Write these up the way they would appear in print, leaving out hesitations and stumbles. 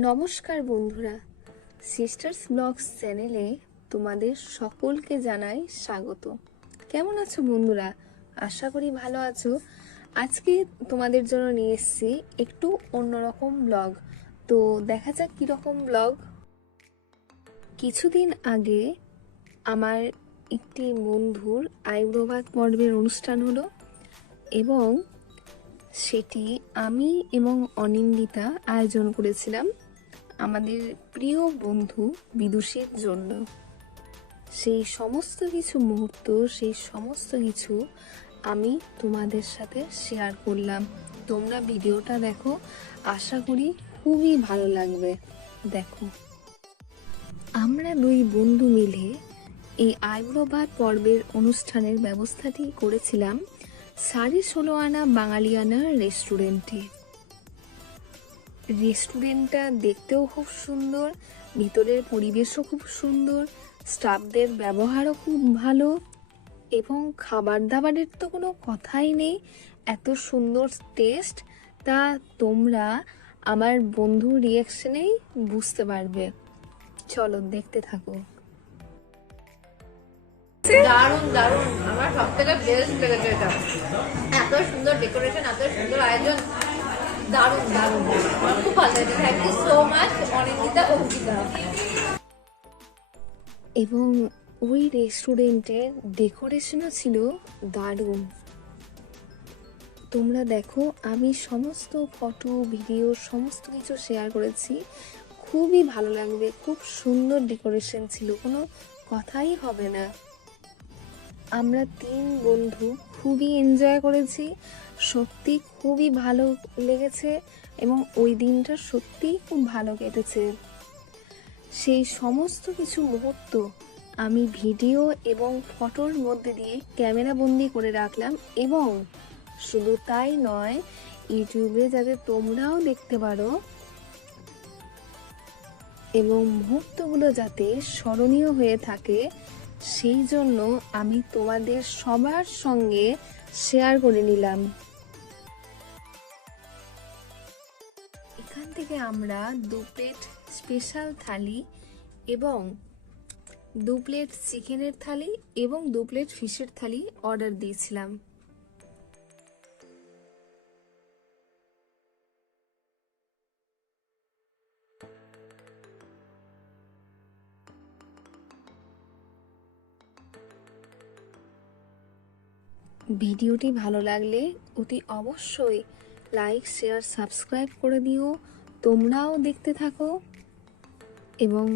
নমস্কার বন্ধুরা, sisters blogs চ্যানেলে তোমাদের সকলকে জানাই স্বাগত। কেমন আছো বন্ধুরা? আশা করি ভালো আছো। আজকে তোমাদের জন্য নিয়ে এসেছি একটু অন্যরকম ব্লগ। তো দেখা যাক কীরকম ব্লগ। কিছুদিন আগে আমার একটি বন্ধুর আইব্রোভাত পর্বের অনুষ্ঠান হলো এবং সেটি আমি এবং অনিন্দিতা আয়োজন করেছিলাম আমাদের প্রিয় বন্ধু বিদুষীর জন্য। সেই সমস্ত কিছু মুহূর্ত, সেই সমস্ত কিছু আমি তোমাদের সাথে শেয়ার করলাম। তোমরা ভিডিওটা দেখো, আশা করি খুবই ভালো লাগবে। দেখো, আমরা দুই বন্ধু মিলে এই আইব্রোভাত পর্বের অনুষ্ঠানের ব্যবস্থাটি করেছিলাম 16.5 আনা বাঙালিয়ানা রেস্টুরেন্টটা দেখতেও খুব সুন্দর, ভিতরের পরিবেশও খুব সুন্দর, স্টাফদের ব্যবহারও খুব ভালো এবং খাবার দাবারের তো কোনো কথাই নেই, এত সুন্দর টেস্ট। তা তোমরা আমার বন্ধুর রিয়াকশনেই বুঝতে পারবে। চলো দেখতে থাকো। দারুণ দারুণ, আমার সব থেকে বেস্ট লেগেছে এটা। এত সুন্দর ডেকোরেশন, এত সুন্দর আয়োজন, দারুণ দারুণ, আমার খুব ভালো লেগেছে। Thank you so much Anindita, Ankita. এবং ওই রেস্টুরেন্টের ডেকোরেশনও ছিল দারুণ। তোমরা দেখো, আমি সমস্ত ফটো ভিডিও সমস্ত কিছু শেয়ার করেছি, খুবই ভালো লাগবে। খুব সুন্দর ডেকোরেশন ছিল, কোনো কথাই হবে না। আমরা তিন বন্ধু খুবই এনজয় করেছি, সত্যি খুবই ভালো লেগেছে এবং ওই দিনটা সত্যিই খুব ভালো কেটেছে। সেই সমস্ত কিছু মুহূর্ত আমি ভিডিও এবং ফটোর মধ্যে দিয়ে ক্যামেরা বন্দি করে রাখলাম এবং শুধু তাই নয়, ইউটিউবে যাতে তোমরাও দেখতে পারো এবং মুহূর্তগুলো যাতে স্মরণীয় হয়ে থাকে, সেই জন্য আমি তোমাদের সবার সঙ্গে শেয়ার করে নিলাম। এখান থেকে আমরা 2 প্লেট স্পেশাল থালি এবং 2 প্লেট চিকেনের থালি এবং 2 প্লেট ফিশের থালি অর্ডার দিয়েছিলাম। ভিডিওটি ভালো লাগলে অতি অবশ্যই লাইক, শেয়ার, সাবস্ক্রাইব করে দিও। তোমরাও দেখতে থাকো এবং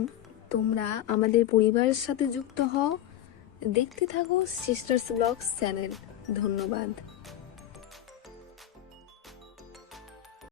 তোমরা আমাদের পরিবারের সাথে যুক্ত হও। দেখতে থাকো সিস্টার্স ব্লগস চ্যানেল। ধন্যবাদ।